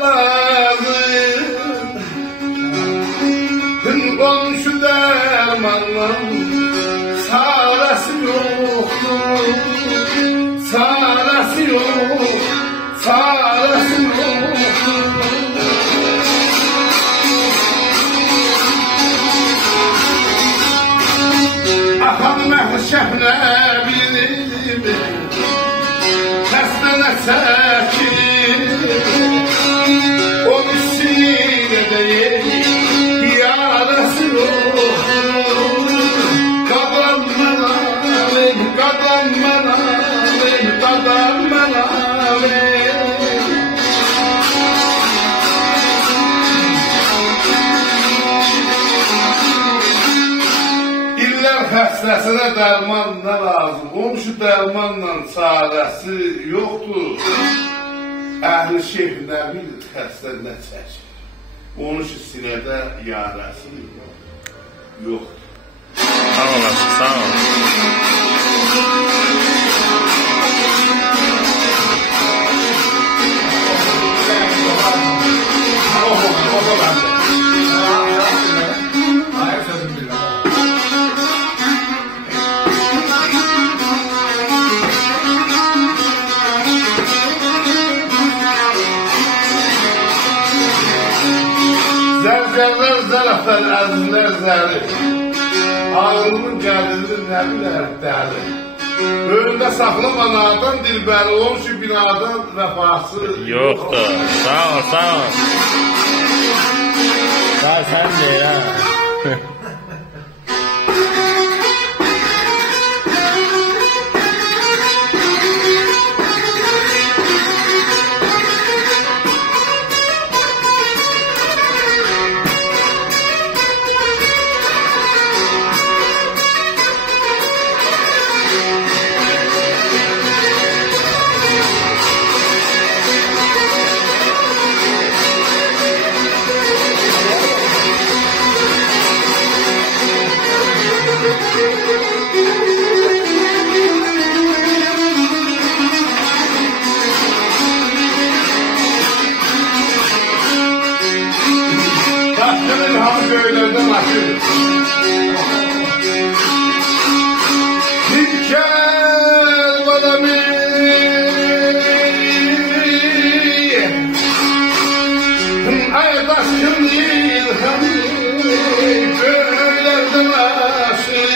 lazım. Komşu dermanın çaresi yoktur. Çaresi yok, çaresi yoktur. Ahan məhşəflə bilimi Kəstənə çəkir O üstüne deyir Yarəsi yoxdur Qadam mənə ver Qadam mənə ver Qadam mənə ver Xəstəsinə dərman nə lazım? Onun şu dərmanla çarəsi yoxdur. Əhl-i şeyh nə bilir, xəstə nə çəkir? Onun şu sinədə yarəsi yoxdur. Sağ olasın, sağ olasın. Zərgərlər zərəflər, əzizlər zəri Ağrının gəlirli nəbilər dəri Önündə saxlama nadan dilbəri Onun ki binadan vəfası yoxdur. Sağ ol, sağ ol. Sağ sən de ya. Köylerden açılır. Gel bana ay taşkın ilham köylerden açılır.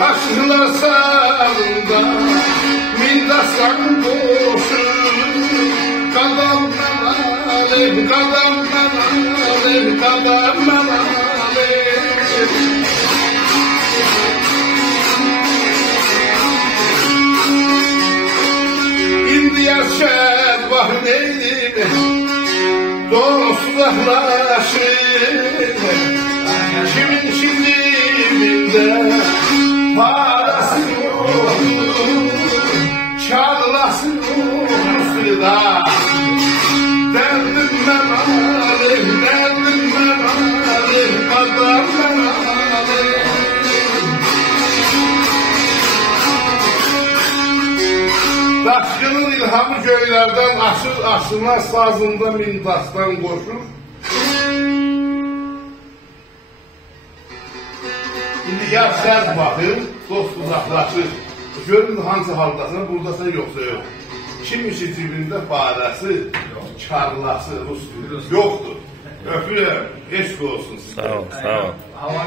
Aşklar sağında mindastan boşur. Kadam kadam kadam İndi yaşar vahdeyim dostlaşır Kimin şimdiminde parası yoktur Çarlası yoktur da Derdim ben alim, derdim ben alim, kadar ben alim. Daşkının ilhamı köylerden aşır aşına sazında mindastan koşur. Şimdi yaşlar bakır, dost uzaklaşır. Görün hangi haldasın, buradasın yoksa yok. Kimisi cibində farəsi, karlası, Rus yoktur. Öpürəm, eşq olsun. Sağ ol, sağ ol.